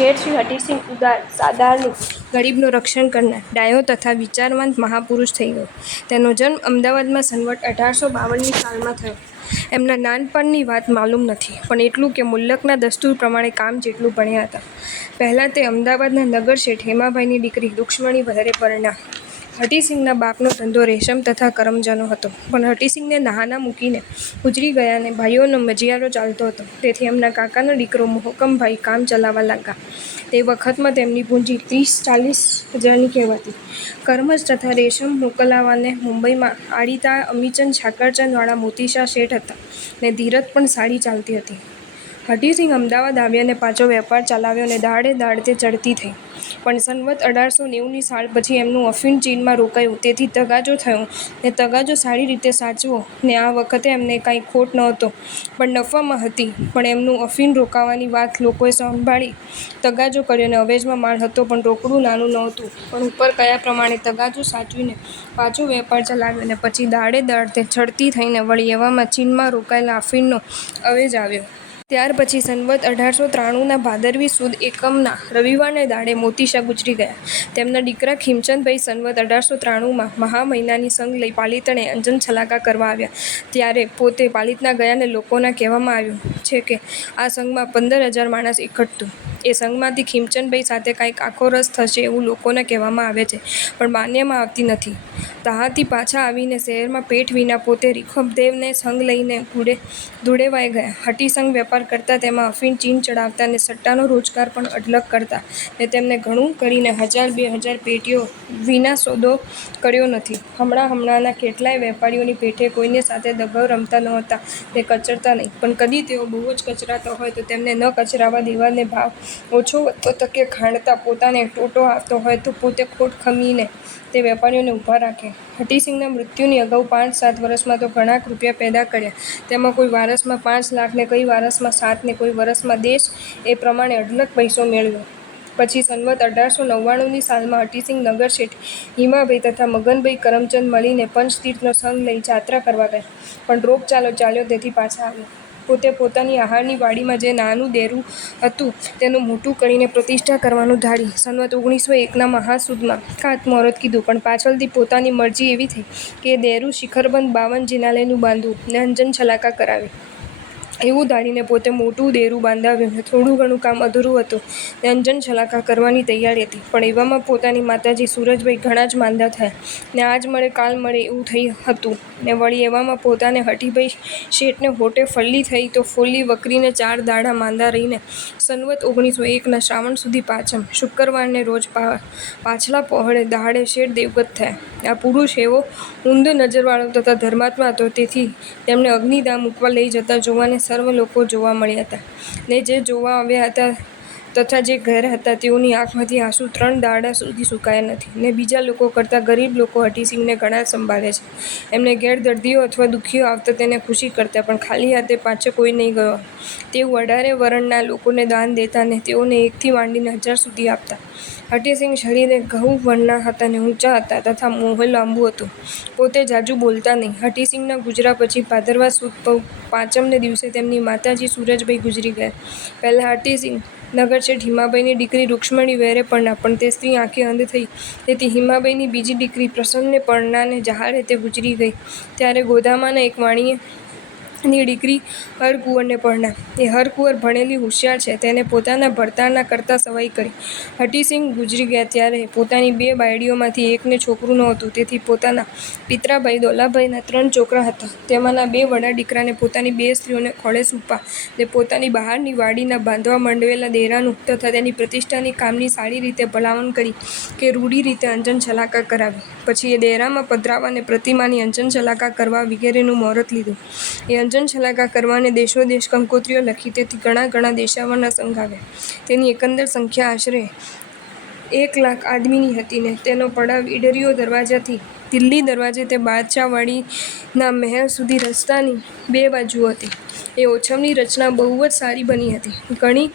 શેઠ શ્રી હઠીસિંહ ઉદાર, સાદારણી, ગરીબનું રક્ષણ કરનાર, ડાયો તથા વિચારવાન મહાપુરુષ થઈ ગયો. તેનો જન્મ અમદાવાદમાં સનવટ 1852ની સાલમાં થયો. એમના નાનપણની વાત માલુમ નથી, પણ એટલું કે મુલ્લકના દસ્તુર પ્રમાણે કામ જેટલું ભણ્યા હતા. પહેલાં તે અમદાવાદના નગરશેઠ હેમાભાઈની દીકરી રૂક્ષ્મણી ઘરે પરણ્યા. હઠીસિંહના બાપનો ધંધો રેશમ તથા કરમજાનો હતો, પણ હઠીસિંહને નહાના મૂકીને ગુજરી ગયાને ભાઈઓનો મજીયારો ચાલતો હતો. તેથી એમના કાકાનો દીકરો મોહકમભાઈ કામ ચલાવવા લાગ્યા. તે વખતમાં તેમની પૂંજી 30-40 હજારની કહેવાતી. કરમજ તથા રેશમ મોકલાવાને મુંબઈમાં આડીતા અમીચંદ ઠાકરચંદ વાળા મોતીશા શેઠ હતા, ને ધીરજ પણ સારી ચાલતી હતી. હઠીસિંહ અમદાવાદ આવ્યા ને પાછો વેપાર ચલાવ્યો ને દાડે દાડ તે ચડતી થઈ. પણ સનવત 1890ની સાલ પછી એમનું અફીણ ચીનમાં રોકાયું, તેથી તગાજો થયો, ને તગાજો સારી રીતે સાચવો, ને આ વખતે એમને કાંઈ ખોટ નહોતો, પણ નફામાં હતી. પણ એમનું અફીણ રોકાવાની વાત લોકોએ સંભાળી તગાજો કર્યો, ને અવેજમાં માલ હતો, પણ રોકડું નાનું નહોતું. પણ ઉપર કયા પ્રમાણે તગાજો સાચવીને પાછો વેપાર ચલાવ્યો, ને પછી દાડે દાડ તે ચડતી થઈને વળી એવામાં ચીનમાં રોકાયેલા અફીણનો અવેજ આવ્યો. ત્યાર પછી સનવત 1893ના ભાદરવી સુદ એકમના રવિવારને દાડે મોતીશા ગુજરી ગયા. તેમના દીકરા ખીમચંદભાઈ સનવત 1893માં મહા મહિનાની સંગ લઈ પાલિતાણે અંજન છલાકા કરવા આવ્યા. ત્યારે પોતે પાલિતાણા ગયા ને લોકોના કહેવામાં આવ્યું છે કે આ સંઘમાં 15,000 માણસ એકઠું. એ સંઘમાંથી ખીમચંદભાઈ સાથે કાંઈક આખો રસ થશે એવું લોકોને કહેવામાં આવે છે, પણ માન્યમાં આવતી નથી. તહાંથી પાછા આવીને શહેરમાં પેટ વિના પોતે રીખમદેવને સંગ લઈને ધૂળેવાઈ ગયા. હઠીસંઘ વેપાર કરતા, તેમાં અફીણ ચીન ચડાવતા, ને સટ્ટાનો રોજગાર પણ અઢળક કરતા, ને તેમને ઘણું કરીને 1000-2000 પેટીઓ વિના સોદો કર્યો નથી. હમણાંના કેટલાય વેપારીઓની પેઠે કોઈને સાથે દગાઓ રમતા નહોતા, ને કચરતા નહીં. પણ કદી તેઓ બહુ જ કચરાતા હોય તો તેમને ન કચરાવા દેવા, ને ભાવ ઓછો વધતો તકે ખાંડતા. પોતાને ટોટો આવતો હોય તો પોતે ખોટ ખમીને તે વેપારીઓને ઊભા રાખે. હઠીસિંહના મૃત્યુની અગાઉ 5-7 વર્ષમાં તો ઘણાક રૂપિયા પેદા કર્યા. તેમાં કોઈ વારસમાં 5 લાખ, ને કોઈ વારસમાં 7, ને કોઈ વરસમાં દેશ, એ પ્રમાણે અઢળક પૈસો મેળવ્યો. પછી સનવત 1899ની સાલમાં હઠીસિંહ નગરશેઠ હિમાભાઈ તથા મગનભાઈ કરમચંદ મળીને પંચતીર્થનો સંઘ લઈ જાત્રા કરવા ગયા. પણ રોગચાળો ચાલ્યો, તેથી પાછા આવ્યા. પોતે પોતાની આહારની વાડીમાં જે નાનું દેરું હતું તેનું મોટું કરીને પ્રતિષ્ઠા કરવાનું ધાડી. સનવત 1901ના મહાસુદમાં ખાતમુહૂર્ત કીધું, પણ પાછળથી પોતાની મરજી એવી થઈ કે એ દેરું શિખરબંધ 52 જિનાલયનું બાંધવું, ને અંજન છલાકા કરાવી. એવું ધાડીને પોતે મોટું દેરું બાંધાવ્યું, ને થોડું ઘણું કામ અધૂરું હતું, ને અંજન છલાકા કરવાની તૈયારી હતી. પણ એવામાં પોતાની માતાજી સૂરજબાઈ ઘણા જ માંદા થયા, ને આજ મળે કાલ મળે એવું થઈ હતું. ને વળી એવામાં પોતાને હઠીભાઈ શેઠને હોટે ફલ્લી થઈ, તો ફોલ્લી વકરીને 4 દાડા માંદા રહીને સનવત 1901ના શ્રાવણ સુદી પાંચમ શુક્રવારને રોજ પાછલા પહોળે દહાડે શેઠ દેવગત થયા. આ પુરુષ એવો ઊંડ નજરવાળો તથા ધર્માત્મા હતો, તેથી તેમને અગ્નિદાહ મૂકવા લઈ જતા જોવાને સર્વ લોકો જોવા મળ્યા હતા. ને જે જોવા આવ્યા હતા તથા જે ઘેર હતા તેઓની આંખમાંથી આંસુ 3 દાડા સુધી સુકાયા નથી. ને બીજા લોકો કરતાં ગરીબ લોકો હઠીસિંહને ઘણા સંભાળે છે. એમને ઘેર દર્દીઓ અથવા દુઃખીઓ આવતા તેને ખુશી કરતા, પણ ખાલી હાથે પાછો કોઈ નહીં ગયો. તેઓ 18 વરણના લોકોને દાન દેતા, ને તેઓને 1થી માંડીને 1000 સુધી આપતા. હઠીસિંહ શરીરે ઘઉં વરણના હતા, ને ઊંચા હતા, તથા મોં લાંબુ હતું. પોતે ઝાઝું બોલતા નહીં. હઠીસિંહના ગુજરા પછી ભાદરવા સુદ પાંચમને દિવસે તેમની માતાજી સૂરજબાઈ ગુજરી ગયા. પહેલાં હઠીસિંહ નગરશેઠ હિમાભાઈની દીકરી રૂક્ષ્મણી વહેરે પરણ્યા, પણ તે સ્ત્રી આંખે અંધ થઈ, તેથી હિમાભાઈની બીજી દીકરી પ્રસન્ને પરણ્યાને જહાડે તે ગુજરી ગઈ. ત્યારે ગોધામાના એક વાણીની દીકરી હરકુંવરને પરણ્યા. એ હરકુંવર ભણેલી હોશિયાર છે, તેને પોતાના ભરતારના કરતાં સવાઈ કરી. હઠીસિંહ ગુજરી ગયા ત્યારે પોતાની 2 બાયડીઓમાંથી એકને છોકરું નહોતું, તેથી પોતાના પિતરાભાઈ દોલાભાઈના 3 છોકરા હતા. તેમાંના 2 વડા દીકરાને પોતાની 2 સ્ત્રીઓને ખોળે સૂપ્યા, ને પોતાની બહારની વાડીના બાંધવા માંડવેલા દેરાનું તથા તેની પ્રતિષ્ઠાની કામની સારી રીતે ભલામણ કરી કે રૂઢી રીતે અંજન છલાકા કરાવી. પછી એ દેરામાં પધરાવા, ને પ્રતિમાની અંજન છલાકા કરવા વગેરેનું મુહૂર્ત લીધું. એ અંજન છલાકા કરવાને દેશોદેશ કંકોત્રીઓ લખી, તેથી ઘણા દેશાવરના સંઘ આવ્યા. તેની એકંદર સંખ્યા આશરે 1 લાખ આદમીની હતી, ને તેનો પડાવ ઈડરીયો દરવાજાથી દિલ્હી દરવાજે તે બાદશાહવાડીના મહેલ સુધી રસ્તાની 2 બાજુઓ હતી. એ ઓછવની રચના બહુ જ સારી બની હતી. ઘણી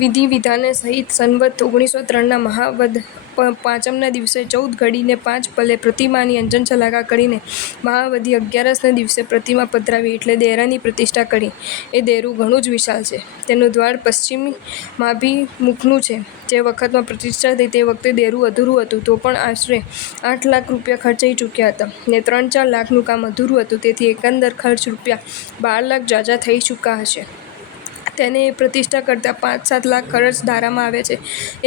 વિધિ વિધાન સહિત સનવત 1903ના મહાવદ પાંચમના દિવસે 14 ઘડીને 5 પલે પ્રતિમાની અંજન છલાકા કરીને મહાવદી 11ના દિવસે પ્રતિમા પધરાવી એટલે દેરાની પ્રતિષ્ઠા કરી. એ દેરું ઘણું જ વિશાળ છે. તેનું દ્વાર પશ્ચિમાભિમુખનું છે. જે વખતમાં પ્રતિષ્ઠા થઈ તે વખતે દેરું અધૂરું હતું તો પણ આશરે 8 લાખ રૂપિયા ખર્ચાઈ ચૂક્યા હતા ને 3-4 લાખનું કામ અધૂરું હતું. તેથી એકંદર ખર્ચ રૂપિયા 12 લાખ ઝાઝા થઈ ચૂક્યા હશે. તેને પ્રતિષ્ઠા કરતાં 5-7 લાખ ખર્ચ ધારવામાં આવે છે.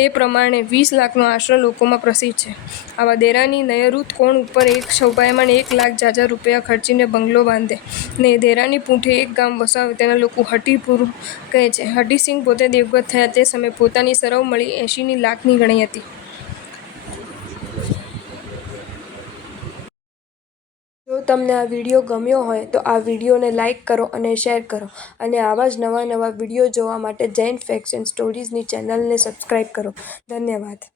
એ પ્રમાણે 20 લાખનો આશરો લોકોમાં પ્રસિદ્ધ છે. આવા દેરાની નયઋત કોણ ઉપર એક શોભાયમાન 1 લાખ ઝાઝા રૂપિયા ખર્ચીને બંગલો બાંધે ને દેરાની પૂંઠે એક ગામ વસાવે તેને લોકો હઠીપુર કહે છે. હઠીસિંહ પોતે દેવગત થયા તે સમયે પોતાની સરવ મળી 80 લાખની ગણી હતી. જો તમને આ વિડીયો ગમ્યો હોય તો આ વિડીયોને લાઇક કરો અને શેર કરો અને આવા જ નવા વિડીયો જોવા માટે જૈન ફેક્ટ્સ એન્ડ સ્ટોરીઝની ચેનલને સબસ્ક્રાઈબ કરો. ધન્યવાદ.